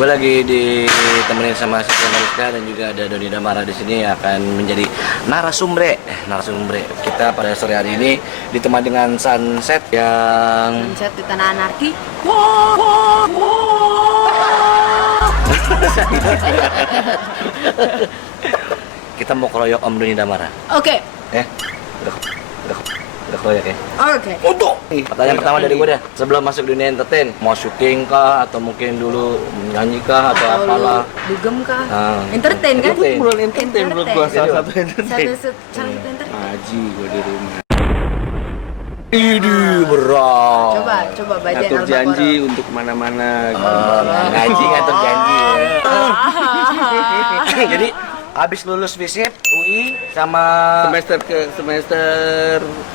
Gue lagi ditemenin sama Setia Mariska dan juga ada Doni Damara di sini yang akan menjadi narasumber. Kita pada sore hari ini ditemani dengan sunset yang sunset di tanah anarki. Kita mau keroyok Om Doni Damara. Oke. Udah keroyok ya. Oke. Untuk pertanyaan pertama dari gue deh, sebelum masuk dunia entertain, mau syuting kah atau mungkin dulu nyanyi kah atau apalah? Dugem kah? Entertain kan? Entertain. Bulan entertain menurut gua salah satu entertain. Salah satu entertain. Ngaji gua di rumah. Idih, berat. Coba baca Ngatur janji untuk kemana-mana. Ngaji ngatur janji. Jadi habis lulus FISIP UI sama semester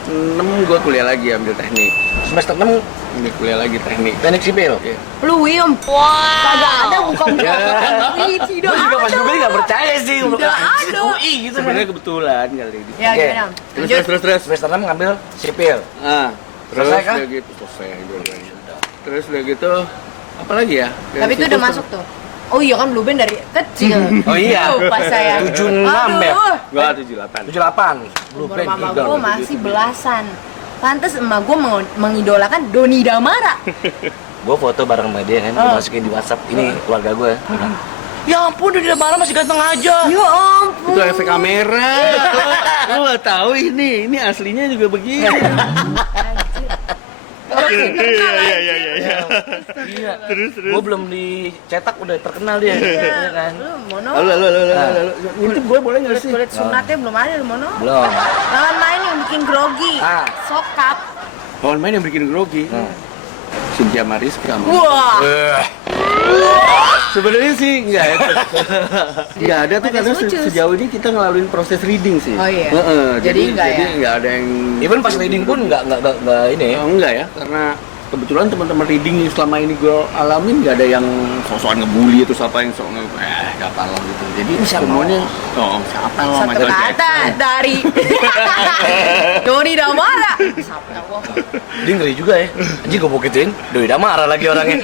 6 gua kuliah lagi ambil teknik. semester 6 Ini kuliah lagi teknik. teknik sipil. Iya. Lu Wim, kagak ada buka-buka. Tidak Gue juga pas ada. gue nggak percaya sih Tidak ada. UI gitu kan. Sebenarnya kebetulan kali ini. Ya Oke. gimana? Lanjut. Terus. Semester 6 ngambil sipil. Terus Selesai kah? udah gitu selesai dua-duanya. Terus udah gitu apa lagi ya? Dari Tapi itu situ udah masuk tuh. Oh iya kan Blue Band dari kecil. Oh iya. Lupa saya. 76 ya? Aduh. Gua 78. 78. Blue Umur Band mama juga. gue masih belasan. Pantes emak gue mengidolakan Doni Damara. Gue foto bareng sama dia kan, gue masukin di WhatsApp. Ini keluarga gue. Ya ampun, Doni Damara masih ganteng aja. Ya ampun. Itu efek kamera. Lu nggak tahu ini aslinya juga begini. Iya. Terus. Gue belum dicetak udah terkenal dia. Iya kan? Lu mono. Lalu. Ngintip gue boleh nggak sih? Kulit sunatnya belum ada lu mono. Belum. Lawan main yang bikin grogi. Sokap. Kawan main yang bikin grogi. Cynthia Mariska. Wah. Sebenarnya sih enggak ya. Enggak ada tuh karena Lucu. sejauh ini kita ngelaluin proses reading sih. Oh iya. Jadi Jadi enggak ya? enggak ada yang Even pas reading pun nggak ini. enggak ya, karena kebetulan teman-teman reading yang selama ini gue alamin nggak ada yang sok-sokan ngebully atau siapa yang sok siapa lo gitu. Jadi semuanya siapa lo Satu kata dari Doni Damara. Siapa lo? Dia ngeri juga ya. Anjing gue gituin, Doni Damara lagi orangnya.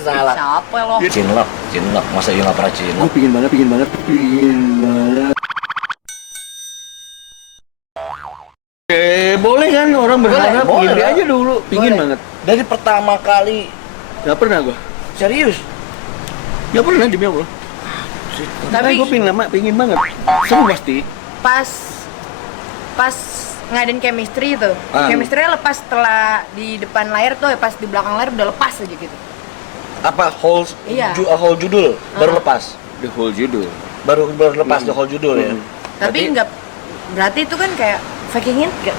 Salah. Siapa lo? Cinlok. Masa iya nggak pernah cinlok? Gue pingin banget. Boleh kan orang berharap boleh gini lah. aja dulu, pingin Boleh. banget. Dari pertama kali Gak pernah gue, serius. gak pernah demi Allah. Tapi gue pingin banget. Seru pasti. Pas ngadain chemistry tuh. Chemistry lepas setelah di depan layar tuh, pas di belakang layar udah lepas aja gitu. Apa whole Iya. whole judul baru lepas. The whole judul. Baru lepas the whole judul ya. Tapi nggak, berarti itu kan kayak faking it gak?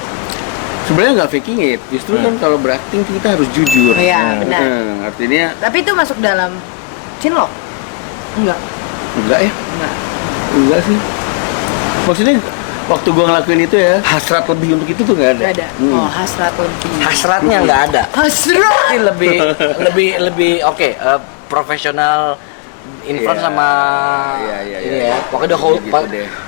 Sebenarnya nggak faking it, justru kan kalau berakting kita harus jujur. Iya, benar. Artinya Tapi itu masuk dalam cinlok? Enggak. enggak ya? Enggak sih. Maksudnya waktu gua ngelakuin itu ya, hasrat lebih untuk itu tuh nggak ada. Nggak ada. Oh, hasrat lebih. Hasratnya nggak ada. Hasrat. Tapi lebih oke, profesional in front Iya. sama Iya. ini ya. Pokoknya udah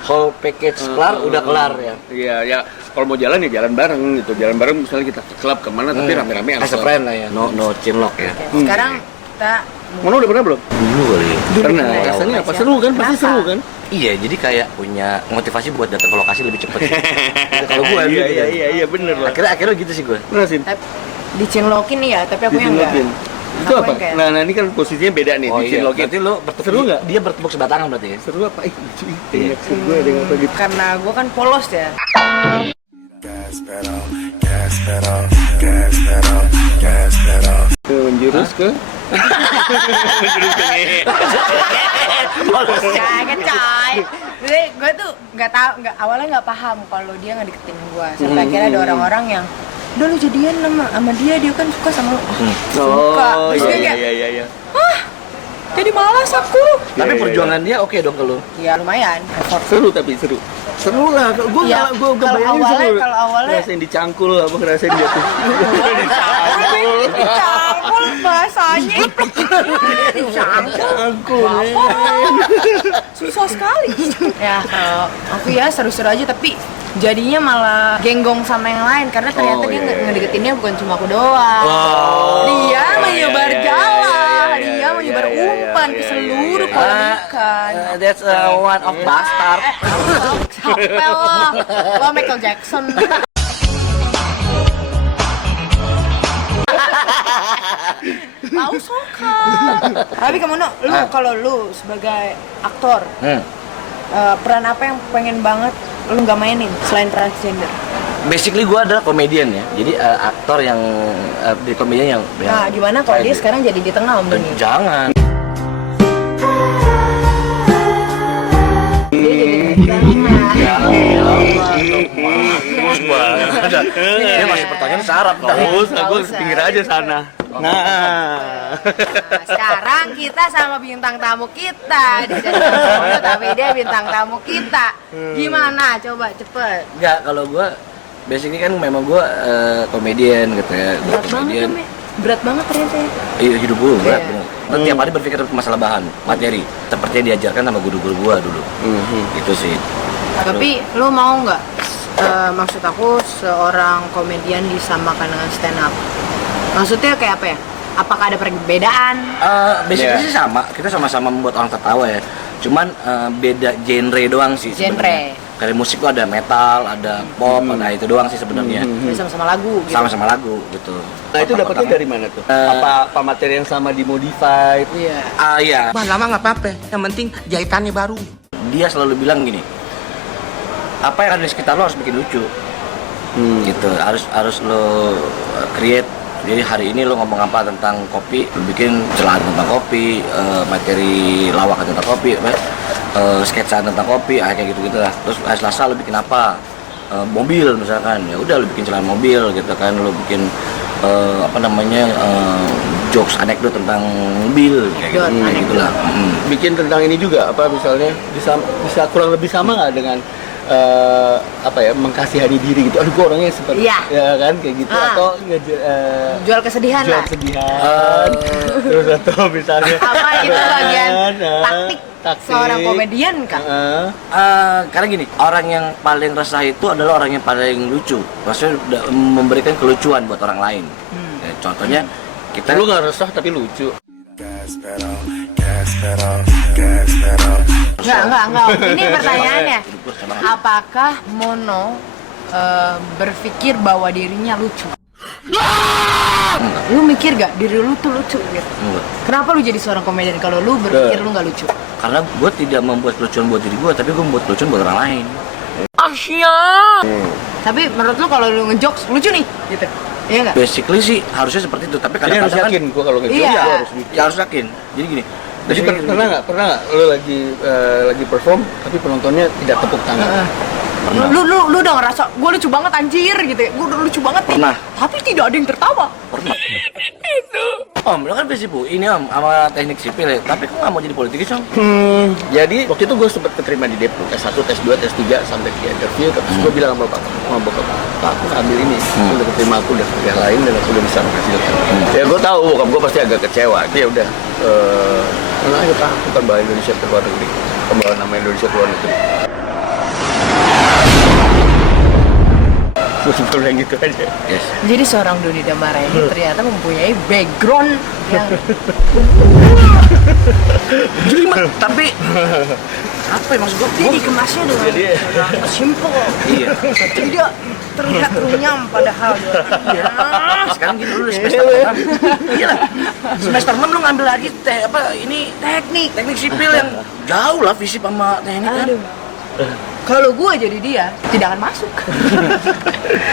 whole package kelar, udah kelar ya. Iya, ya kalau mau jalan ya jalan bareng gitu. Jalan bareng misalnya kita ke klub kemana tapi rame-rame As a friend lah ya. No cinlok ya. Sekarang kita Mana udah pernah belum? Dulu kali ya. Pernah. Rasanya apa? Seru kan? Pasti seru kan? Iya, jadi kayak punya motivasi buat datang ke lokasi lebih cepet. Kalau gue gitu. Iya, bener lah. Akhirnya gitu sih gue. Pernah sih. dicinlokin nih ya, tapi aku yang enggak. Dicinlokin. Itu Aku apa? yang kayak- Nah, ini kan posisinya beda nih, Oh iya, dicinlokin. berarti lo Seru nggak? Dia bertepuk sebatangan berarti ya? Seru apa? Lucu. Iya. Maksud gue ada yang apa gitu. Karena gue kan polos ya. Menjurus ke Jangan coy. Jadi gue tuh awalnya nggak paham kalau dia nggak deketin gue. Sampai akhirnya ada orang-orang yang udah lu jadian sama dia kan suka sama lu. Suka. Terus dia kayak, iya. jadi malas aku. Tapi Iya. perjuangan dia oke dong ke lo? Ya lumayan. Effort. Seru tapi seru. Seru lah. Gue Ya, kalau awalnya- ngerasain dicangkul apa ngerasain jatuh. Dicangkul bahasanya. Dicangkul. Susah sekali. Ya kalau aku ya seru-seru aja, tapi jadinya malah genggong sama yang lain karena ternyata Oh, dia iya. ngedeketinnya bukan cuma aku doang. Oh, Dia menyebar iya, jala, iya, dia iya, menyebar iya, iya. umpet. bukan ke seluruh kolam ikan. That's one of bastard. Sampai lo Michael Jackson. Tahu suka. Tapi kamu lu kalau lu sebagai aktor, peran apa yang pengen banget lu nggak mainin selain transgender? Basically gue adalah komedian ya, jadi aktor yang di komedian yang. Nah, gimana kalau dia sekarang jadi di tengah Om Doni? Jangan. Dia jadi di tengah. Bagus banget. Dia masih pertanyaan sarap. Terus Nggak aku usah. pinggir aja sana. Nah, sekarang kita sama bintang tamu kita di channel tapi dia bintang tamu kita. Gimana? Coba cepet. Enggak, kalau gue basically kan memang gue komedian gitu ya. Gua Berat banget komedian. kan, Me? Berat banget ternyata ya. Iya, hidup gue berat Iya. bener. Gua tiap hari berpikir masalah bahan, materi, seperti yang diajarkan sama guru-guru gue dulu. Itu sih. Tapi lu mau nggak? Maksud aku seorang komedian disamakan dengan stand up. Maksudnya kayak apa ya? Apakah ada perbedaan? Basically Iya. sih sama, kita sama-sama membuat orang tertawa ya. Cuman beda genre doang sih Genre. sebenarnya. Kayak musik tuh ada metal, ada pop, ada itu doang sih sebenarnya. Jadi sama-sama lagu gitu. Sama-sama lagu gitu. Nah itu dapetnya dari mana tuh? Apa materi yang sama dimodified? Iya. Iya. Bah, lama nggak apa-apa, yang penting jahitannya baru. Dia selalu bilang gini, apa yang ada di sekitar lo harus bikin lucu. Gitu, harus lo create. Jadi hari ini lo ngomong apa tentang kopi, lo bikin celahan tentang kopi, materi lawak tentang kopi, sketsa tentang kopi, kayak gitu-gitu lah. Terus hari Selasa lo bikin apa? Mobil misalkan, ya udah lo bikin celahan mobil gitu kan, lo bikin jokes anekdot tentang mobil kayak gitu, kayak gitulah. Bikin tentang ini juga apa misalnya bisa kurang lebih sama nggak dengan mengkasihani diri gitu. Aduh, gua orangnya seperti Iya. ya kan kayak gitu atau Jual kesedihan jual lah. kesedihan. Terus atau misalnya Apa itu bagian Taktik. taktik seorang komedian kan? Karena gini, orang yang paling resah itu adalah orang yang paling lucu. Maksudnya udah memberikan kelucuan buat orang lain. Ya, contohnya kita Lu nggak resah tapi lucu. Enggak. Ini pertanyaannya. Apakah Mono berpikir bahwa dirinya lucu? Lu mikir gak diri lu tuh lucu gitu? Enggak. Kenapa lu jadi seorang komedian kalau lu berpikir lu gak lucu? Karena gue tidak membuat kelucuan buat diri gue, tapi gue membuat kelucuan buat orang lain. Tapi menurut lu kalau lu ngejokes lucu nih gitu. Iya enggak? Basically sih harusnya seperti itu, tapi Jadi harus kadang-kadang yakin gua kalau ngejok Iya. gua harus lucu. ya harus yakin. Jadi gini. Jadi basically pernah nggak lu lagi perform tapi penontonnya tidak tepuk tangan? Pernah. Lu udah ngerasa gue lucu banget anjir gitu ya. Gue udah lucu banget nih. Pernah. Tapi tidak ada yang tertawa. Pernah. Om, lo kan prinsip ini om sama teknik sipil ya. Tapi kok nggak mau jadi politikus om? Jadi waktu itu gue sempat keterima di Depok tes 1, tes 2, tes 3 sampai ke interview. Terus gue bilang sama bokap, Pak aku ambil ini, aku udah keterima, aku udah kerja lain dan aku udah bisa menghasilkan. Ya gue tahu bokap gue pasti agak kecewa. Tapi ya udah, tenang aja Pak, aku akan bawa Indonesia ke luar negeri, membawa nama Indonesia ke luar negeri. Gue bilang gitu aja. Yes. Jadi seorang Doni Damara ini ternyata mempunyai background yang Jelimet, tapi apa ya maksud gue? dia dikemasnya dengan simple. Iya. Tidak terlihat runyam padahal. Iya. Sekarang gini dulu semester 6. Iya lah. Semester 6 lu ngambil lagi teknik sipil yang jauh lah fisip sama teknik kan. Aduh. Kalau gue jadi dia, tidak akan masuk.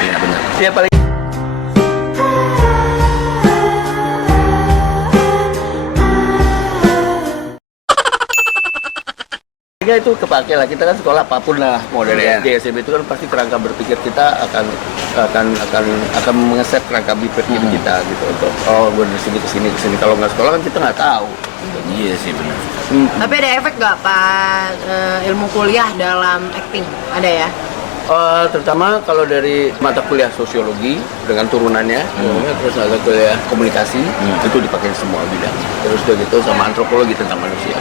Iya benar. Siapa lagi? Ya itu kepake lah, kita kan sekolah apapun lah, mau dari Iya. SD, SMP itu kan pasti kerangka berpikir kita akan mengeset kerangka berpikir kita gitu untuk gue dari sini ke sini. Kalau nggak sekolah kan kita nggak tahu. Iya sih benar. Tapi ada efek gak pas ilmu kuliah dalam acting? Ada ya? Terutama kalau dari mata kuliah sosiologi dengan turunannya, terus mata kuliah komunikasi itu dipakai semua bidang. Terus udah gitu sama antropologi tentang manusia.